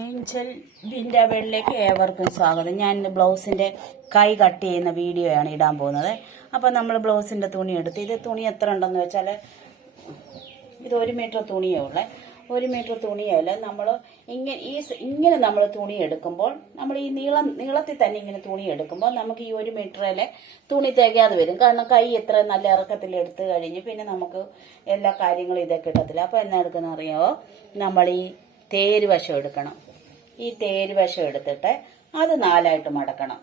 Angel ബിന്റെ വീട്ടിലേക്ക് ഏവർക്കും സ്വാഗതം. ഞാൻ ഇന്ന് ബ്ലൗസിന്റെ കൈ കട്ട് ചെയ്യുന്ന വീഡിയോ ആണ് ഇടാൻ പോകുന്നത്. അപ്പോൾ നമ്മൾ ബ്ലൗസിന്റെ തുണി എടുത്ത് ഇത് തുണി എത്ര ഉണ്ടെന്ന് വെച്ചാൽ ഇത് ഒരു മീറ്റർ തുണിയേ ഉള്ളേ. ഒരു മീറ്റർ തുണിയല്ല നമ്മൾ ഇങ്ങനെ ഈ ഇങ്ങനെ നമ്മൾ തുണി എടുക്കുമ്പോൾ നമ്മൾ ഈ നീളം നീളത്തിൽ തന്നെ ഇങ്ങനെ തുണി എടുക്കുമ്പോൾ നമുക്ക് ഈ ഒരു മീറ്ററിലെ തുണി തികയാതെ വരും. കാരണം കൈ എത്ര നല്ല ഇറക്കത്തിൽ എടുത്ത് കഴിഞ്ഞ് പിന്നെ നമുക്ക് എല്ലാ കാര്യങ്ങളും ഇതൊക്കെ കിട്ടത്തില്ല. അപ്പോൾ എന്നാ എടുക്കുന്ന അറിയാമോ നമ്മൾ ഈ തേര് വശം എടുക്കണം. ഈ തേര് വശം എടുത്തിട്ട് അത് നാലായിട്ട് മടക്കണം.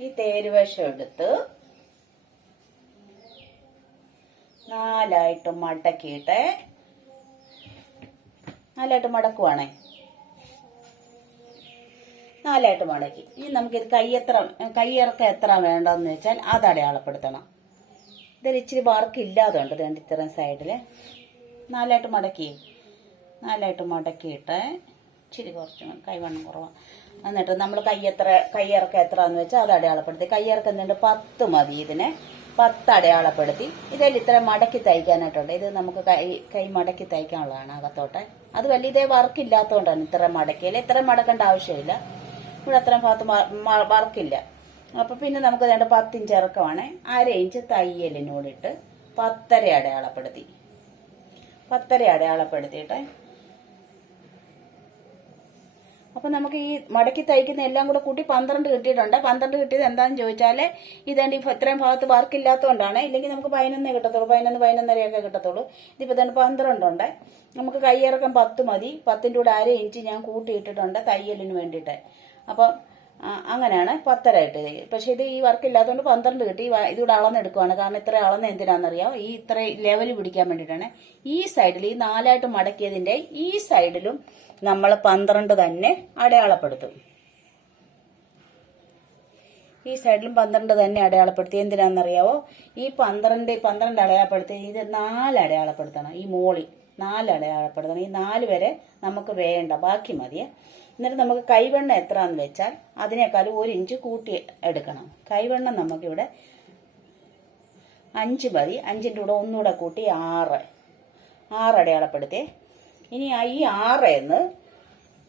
ഈ തേര് വശം എടുത്ത് നാലായിട്ട് മടക്കിയിട്ട് നാലായിട്ട് മടക്കുവാണേ. നാലായിട്ട് മടക്കി. ഇനി നമുക്കിത് കൈ എത്ര കൈയിറക്കം എത്ര വേണ്ടതെന്ന് വെച്ചാൽ അത് അടയാളപ്പെടുത്തണം. ഇതിൽ ഇച്ചിരി വർക്ക് ഇല്ലാതുണ്ട് ഇതുകൊണ്ട് ഇത്രയും സൈഡിൽ നാലായിട്ട് മടക്കി. നാലായിട്ട് മടക്കിയിട്ട് ഇച്ചിരി കുറച്ച് കൈവണ്ണം കുറവാണ് എന്നിട്ട് നമ്മൾ കൈ എത്ര കൈയിറക്കം എത്രയെന്ന് വെച്ചാൽ അത് അടയാളപ്പെടുത്തി. കയ്യിറക്കം എന്നിട്ട് പത്ത് മതി ഇതിനെ. പത്ത് അടയാളപ്പെടുത്തി. ഇതിൽ ഇത്ര മടക്കി തയ്ക്കാനായിട്ടുണ്ട്. ഇത് നമുക്ക് കൈ കൈ മടക്കി തയ്ക്കാനുള്ളതാണ് അകത്തോട്ടെ. അത് വലിയ ഇതേ വർക്ക് ഇല്ലാത്തതുകൊണ്ടാണ് ഇത്ര മടക്കിയില്ല ഇത്ര മടക്കേണ്ട ആവശ്യമില്ല. ഇവിടെ അത്രയും ഭാഗത്ത് വർക്കില്ല അപ്പൊ പിന്നെ നമുക്ക് വേണ്ട പത്തിഞ്ച് ഇറക്കമാണ്. അര ഇഞ്ച് തയ്യലിനോടിട്ട് പത്തര അടയാളപ്പെടുത്തി. പത്തര അടയാളപ്പെടുത്തിയിട്ടെ. അപ്പൊ നമുക്ക് ഈ മടക്കി തയ്ക്കുന്ന എല്ലാം കൂടെ കൂട്ടി പന്ത്രണ്ട് കിട്ടിയിട്ടുണ്ട്. പന്ത്രണ്ട് കിട്ടിയത് എന്താണെന്ന് ചോദിച്ചാൽ ഇതേണ്ട ഇത്രയും ഭാഗത്ത് വർക്ക് ഇല്ലാത്തതുകൊണ്ടാണ് ഇല്ലെങ്കിൽ നമുക്ക് പതിനൊന്നേ കിട്ടത്തുള്ളൂ. പതിനൊന്ന് പതിനൊന്നരയൊക്കെ കിട്ടത്തുള്ളൂ. ഇതിപ്പോൾ തന്നെ പന്ത്രണ്ടുണ്ട്. നമുക്ക് കൈയിറക്കം പത്ത് മതി. പത്തിന്റെ കൂടെ അര ഇഞ്ച് ഞാൻ കൂട്ടിയിട്ടിട്ടുണ്ട് തയ്യലിന് വേണ്ടിയിട്ട്. അപ്പം അങ്ങനെയാണ് പത്തര ഇട്ടത് പക്ഷെ ഇത് ഈ വർക്ക് ഇല്ലാത്തതുകൊണ്ട് പന്ത്രണ്ട് കിട്ടി. ഇതുകൂടെ അളന്നെടുക്കുവാണ് കാരണം ഇത്ര അളന്ന് എന്തിനാണെന്നറിയാം ഈ ഇത്ര ലെവൽ പിടിക്കാൻ വേണ്ടിയിട്ടാണ്. ഈ സൈഡിൽ ഈ നാലായിട്ട് മടക്കിയതിന്റെ ഈ സൈഡിലും നമ്മൾ പന്ത്രണ്ട് തന്നെ അടയാളപ്പെടുത്തും. ഈ സൈഡിലും പന്ത്രണ്ട് തന്നെ അടയാളപ്പെടുത്തി. എന്തിനാണെന്നറിയാവോ ഈ പന്ത്രണ്ട് പന്ത്രണ്ട് അടയാളപ്പെടുത്തി. ഇത് നാല് അടയാളപ്പെടുത്തണം. ഈ മോളി. നാല് അടയാളപ്പെടുത്തണം ഈ നാല് വരെ നമുക്ക് വേണ്ട. ബാക്കി മതിയെ. എന്നിട്ട് നമുക്ക് കൈവെണ്ണ എത്രയാന്ന് വെച്ചാൽ അതിനേക്കാളും ഒരു ഇഞ്ച് കൂട്ടി എടുക്കണം. കൈവെണ്ണ നമുക്കിവിടെ അഞ്ച് മതി. അഞ്ചിന്റെ കൂടെ ഒന്നുകൂടെ കൂട്ടി ആറ്. ആറ് അടയാളപ്പെടുത്തി ഇനി ഈ ആറേന്ന്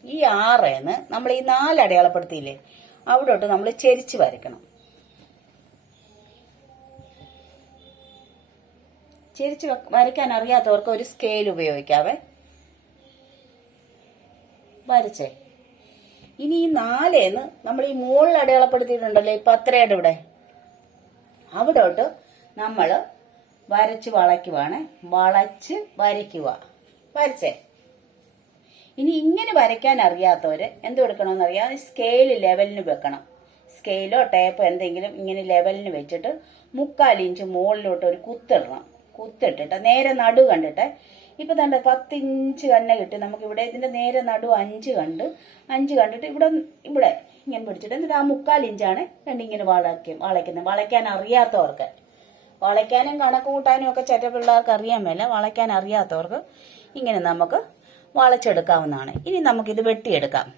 ഈ ആറേന്ന് നമ്മൾ ഈ നാല് അടയാളപ്പെടുത്തിയില്ലേ അവിടോട്ട് നമ്മൾ ചെരിച്ച് വരയ്ക്കണം. ചെരിച്ച് വരയ്ക്കാൻ അറിയാത്തവർക്ക് ഒരു സ്കെയിൽ ഉപയോഗിക്കാവേ. വരച്ചേ. ഇനി ഈ നാലേന്ന് നമ്മൾ ഈ മുകളിൽ അടയാളപ്പെടുത്തിയിട്ടുണ്ടല്ലോ ഇപ്പൊ പത്രയുടെ ഇവിടെ. അവിടോട്ട് നമ്മൾ വരച്ച് വളയ്ക്കുവാണ്. വളച്ച് വരയ്ക്കുക. വരച്ചേ. ഇനി ഇങ്ങനെ വരയ്ക്കാൻ അറിയാത്തവര് എന്ത് അറിയാം? സ്കെയിൽ ലെവലിന് വെക്കണം. സ്കെയിലോ ടേപ്പോ എന്തെങ്കിലും ഇങ്ങനെ ലെവലിന് വെച്ചിട്ട് മുക്കാൽ ഇഞ്ച് മുകളിലോട്ട് ഒരു കുത്തിടണം. കുത്തിട്ടിട്ട് നേരെ നടു കണ്ടിട്ട്. ഇപ്പൊ തന്നെ പത്ത് ഇഞ്ച് തന്നെ കിട്ടി നമുക്ക് ഇവിടെ. ഇതിന്റെ നേരെ നടു അഞ്ച് കണ്ട്. അഞ്ച് കണ്ടിട്ട് ഇവിടെ ഇവിടെ ഇങ്ങനെ പിടിച്ചിട്ട്. എന്നിട്ട് ആ മുക്കാൽ ഇഞ്ചാണ് രണ്ടിങ്ങനെ വളയ്ക്കും വളയ്ക്കുന്നത്. വളയ്ക്കാൻ അറിയാത്തവർക്ക്. വളയ്ക്കാനും കണക്ക് കൂട്ടാനും ഒക്കെ ചെറിയ പിള്ളേർക്ക് അറിയാൻ മേല. വളയ്ക്കാൻ അറിയാത്തവർക്ക് ഇങ്ങനെ നമുക്ക് വളച്ചെടുക്കാവുന്നതാണ്. ഇനി നമുക്കിത് വെട്ടിയെടുക്കാം.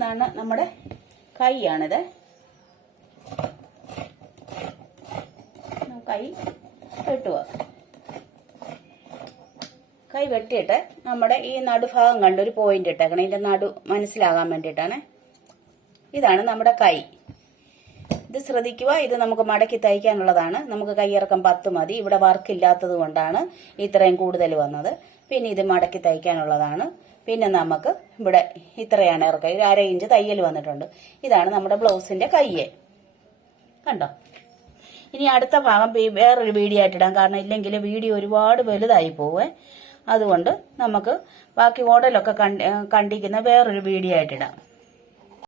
ഇന്നാണ് നമ്മുടെ കൈയാണിത്. കൈ വെട്ടുക കൈ വെട്ടിയിട്ട് നമ്മുടെ ഈ നടുഭാഗം കണ്ട് ഒരു പോയിന്റ് ഇട്ടേക്കണം. ഇതിന്റെ നടു മനസ്സിലാകാൻ വേണ്ടിയിട്ടാണ്. ഇതാണ് നമ്മുടെ കൈ. ഇത് ശ്രദ്ധിക്കുക. ഇത് നമുക്ക് മടക്കി തയ്ക്കാനുള്ളതാണ്. നമുക്ക് കൈയിറക്കം പത്ത് മതി. ഇവിടെ വർക്ക് ഇല്ലാത്തത് കൊണ്ടാണ് ഇത്രയും കൂടുതൽ വന്നത്. പിന്നെ ഇത് മടക്കി തയ്ക്കാനുള്ളതാണ്. പിന്നെ നമുക്ക് ഇവിടെ ഇത്രയാണ് ഇറക്കുക ഒരു അര ഇഞ്ച് തയ്യൽ വന്നിട്ടുണ്ട്. ഇതാണ് നമ്മുടെ ബ്ലൗസിന്റെ കയ്യ്. കണ്ടോ? ഇനി അടുത്ത ഭാഗം വേറൊരു വീഡിയോ ആയിട്ടിടാം കാരണം ഇല്ലെങ്കിൽ വീഡിയോ ഒരുപാട് വലുതായി പോവേ. അതുകൊണ്ട് നമുക്ക് ബാക്കി ഓടലൊക്കെ കണ്ടിക്കുന്ന വേറൊരു വീഡിയോ ആയിട്ടിടാം